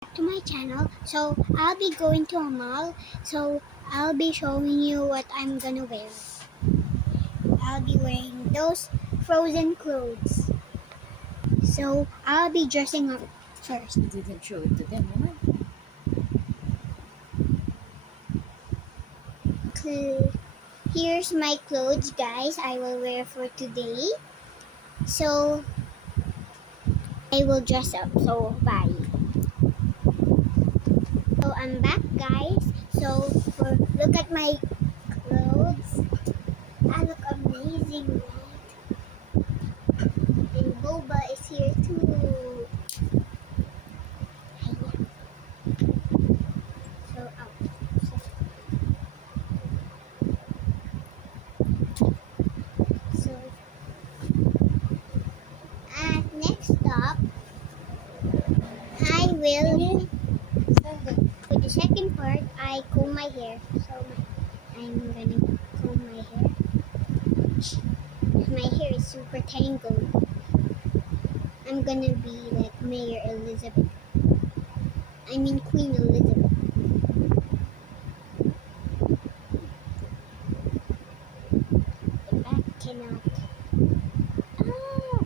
back to my channel. So I'll be going to a mall. So I'll be showing you what I'm gonna wear. I'll be wearing those frozen clothes. So I'll be dressing up first. You didn't show it to them, huh? Here's my clothes, guys. I will wear for today. So I will dress up. So bye. So I'm back, guys. So look at my clothes. I look amazing, right? And Boba is here too. Hiya. So out. So at next stop, I will. For the second part, I comb my hair. So I'm gonna comb my hair. My hair is super tangled. I'm gonna be like Mayor Elizabeth. I mean Queen Elizabeth. The back cannot. Ah!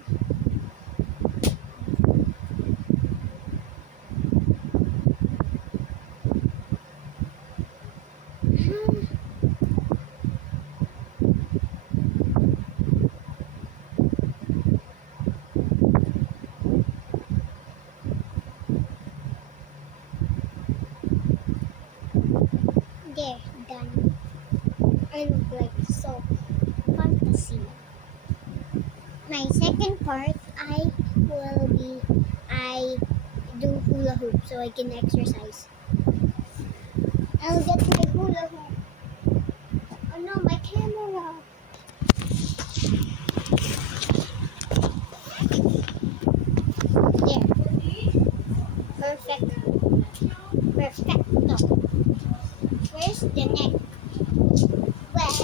There, done. I look like so fantasy. My second part, I do hula hoop so I can exercise. I'll get my hula hoop. Oh no, my camera. There, perfect, perfecto. Where's the neck? Well,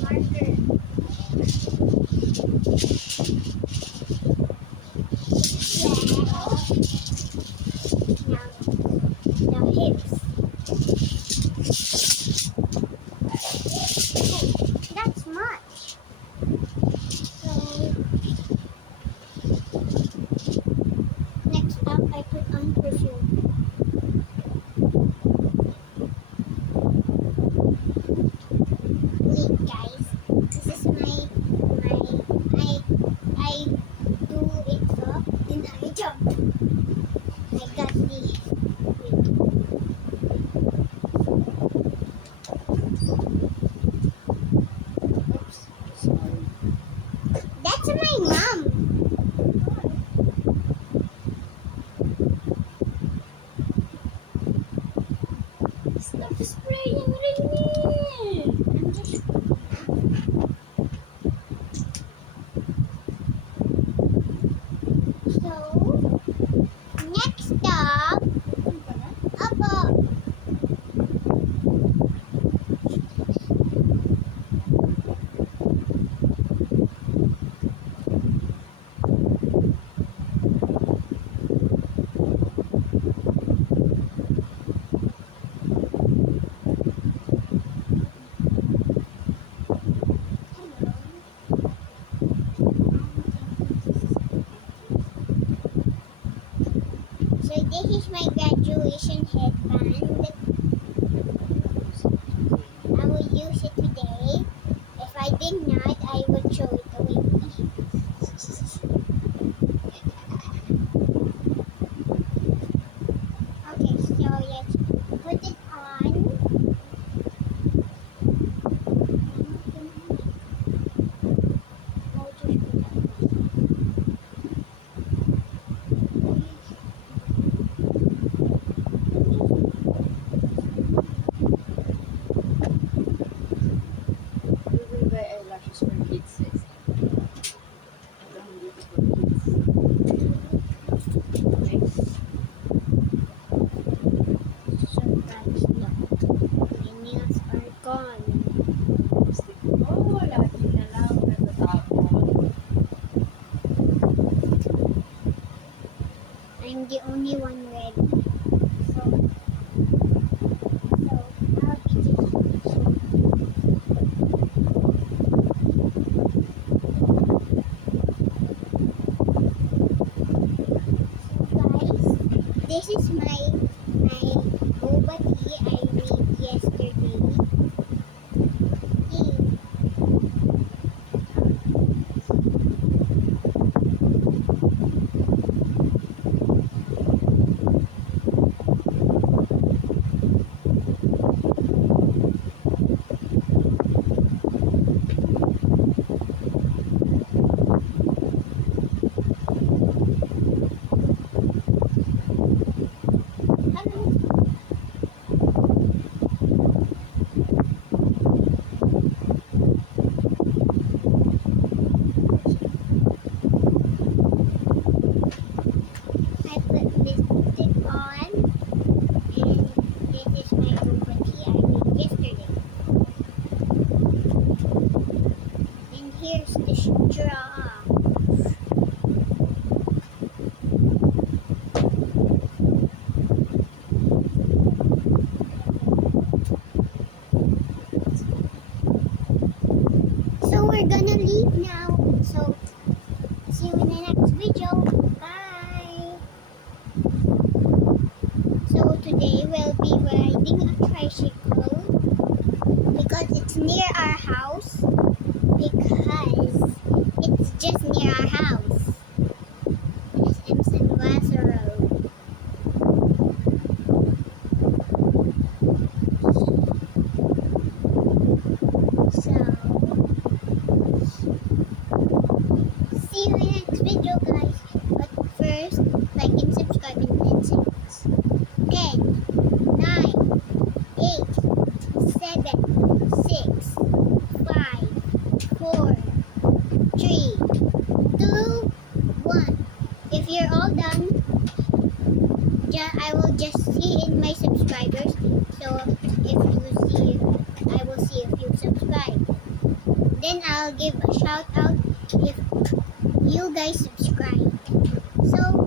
marker. Well, now hips. Oh, that's much. So next up, I put on perfume. Wait, guys. This is my I do it up, then I jump. I got the oops. That's my mom. Stop spraying, Rainy! I'm just... So next stop, Apo. So this is my graduation headband. I will use it today. If I did not, I would throw it away. Okay, so let's put it on. I'll just put I'm the only one ready. So I'll be guys, this is my boba tea I made yesterday. Hey, ano? I put lipstick on, and this is my boba tea I made yesterday. And here's the straw. So we're gonna leave now. So see you in the next video. Bye. So today we'll be riding a tricycle because it's near our house. Because it's just near our house. SM San Road. So see you in the next video, guys. But first, like and subscribe in 10 seconds. 10, 9, 8, 7, 6, 5, 4, 3, 2, 1. If you're all done, I will just see in my subscribers. So if you see, I will see if you subscribe. Then I'll give a shout out if you guys subscribe. So